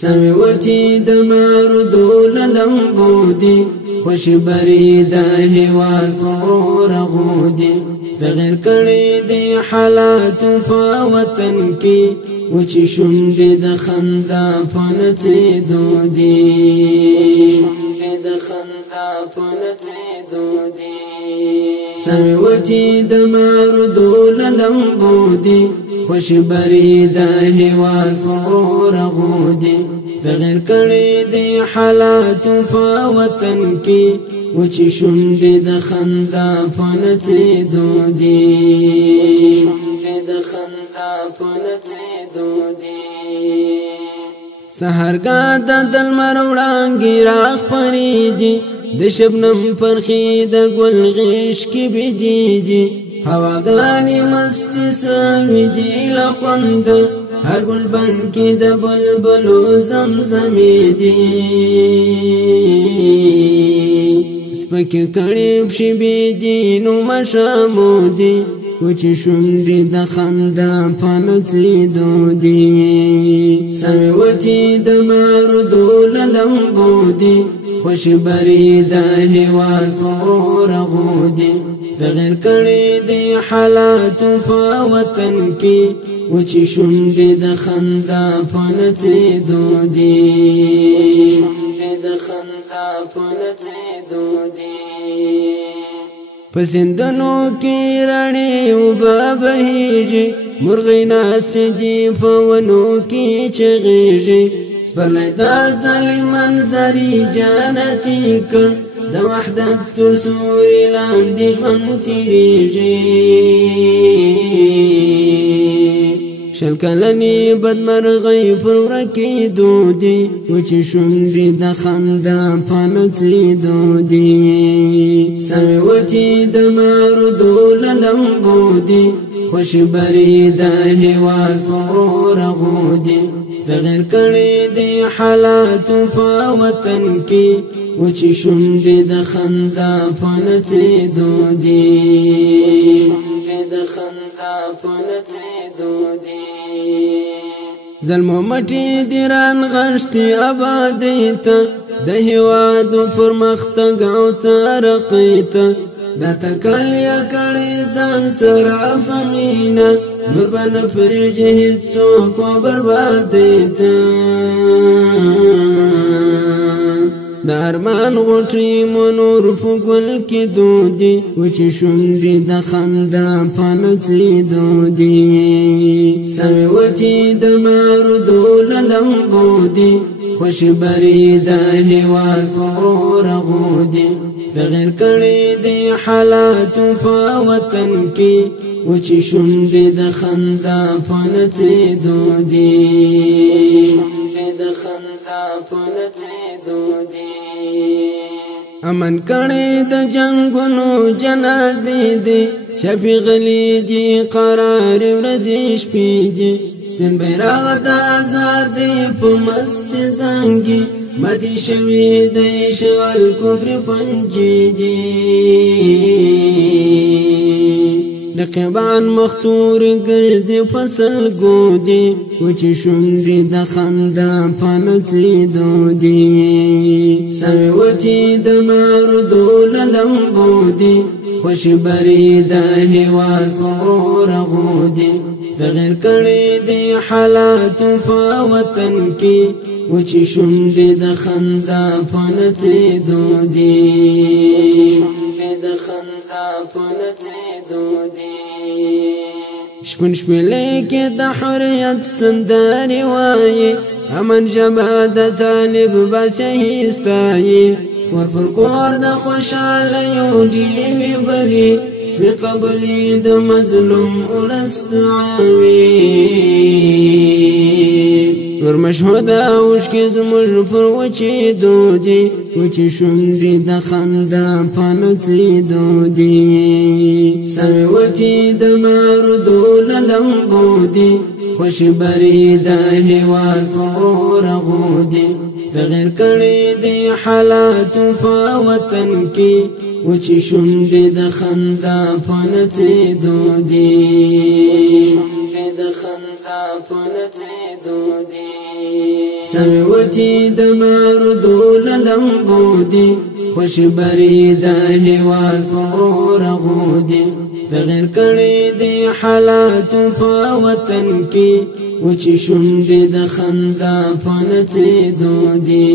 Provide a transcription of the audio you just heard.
سموتی دماردو للمبو دی خوش بری دا هیوال فرغو دی تغیر کری دی حالاتو پا وطن کی وچی شنڈی دا خندا پنتی دو دی سموتی دماردو للمبو دی خوش بری دا هیوال فرغو دی تغیر کری دی حالاتو پا وطن کی وچی شنڈی دا خندا پنتی دو دی سحرگا دا دل مروڑانگی راخ پریجی د شبنم پرخی د گل غیش کی بجیجی هواگانی مستی ساوی جی لخوند هر گل بن کی د بلبلو زمزمی دی سپکی کڑیب شبی دینو مشامو دی وچی شنڈی د خندا پنتی دو دی سموتی د ماردو للمبو دی خوش بری دا هیوال فرغو دی تغیر کری دی حالاتو پا وطن کی وچی شنڈی د خندا پنتی دو دی پسندنو کی رانی اوبا بهیجی مرغی ناسی جی پونو کی چغیجی سپرلی دا ظالمان زری جانتی کر دا وحدت تسوری لاندی جوان تیریجی شل کلنی بد مرغی پرورکی دو دی وچی شنڈی دا خندا پنتی دو دی سموتی دا ماردو للمبو دی خوش بری دا هیوال فرغو دی تغیر کری دی حالاتو پا وطن کی وچی شنڈی دا خندا پنتی دو دی ظلمو مٹی دیران غشتی آبادیتا دا هیوادو پرمختگاو ترقیتا دا تکلیا کڑی زان سراف مینا نور بنا پریج هیچو کو بربادیتا دا ارمان غٹی منور پو گل کی دو دی وچی شنڈی دا خندا پنتی دو دی سموتی دا ماردو للمبو دی خوش بری دا هیوال فرغو دی تغیر کری دی حالاتو پا وطن کی وچی شنڈی دا خندا پنتی دو دی امن کڑی دا جنگونو جنازی دی شفی غلی جی قرار ورزیش پیجی سپین بیراغ دا آزادی پو مست زنگی مدی شوی دا اشغال کفر پنجی دی رقیبان مختور گرزی پسل گو دی وچی شنڈی دا خندا پنتی دو دی سموتی دا ماردو للمبو دی خوش بری دا هیوال فرغو دی تغیر کری دی حالاتو پا وطن کی وچی شنڈی دا خندا پنتی دو دی شپن شپلی کی دا حریت سنداری وائی امن جبا دا طالب بچه استائی ورفر کور دا خوشالیو جیوی بری اسمی قبلی دا مظلوم اولستعاوی نور مشهودا وشکی زمر پر وچی دو دی وچی شنڈی دا خندا پنتی دو دی سموتی دا ماردو للمبو دی خوش بری دا هیوال فرغو دی تغیر کری دی حالاتو پا وطن کی وچی شونډې د خندا په نڅېدو دي سویوتی د بارودو للمبو دي خوش بری د هیواد په رغو دي تغیر کړي دي حالات په وطن کې وچی شونډې د خندا په نڅېدو دي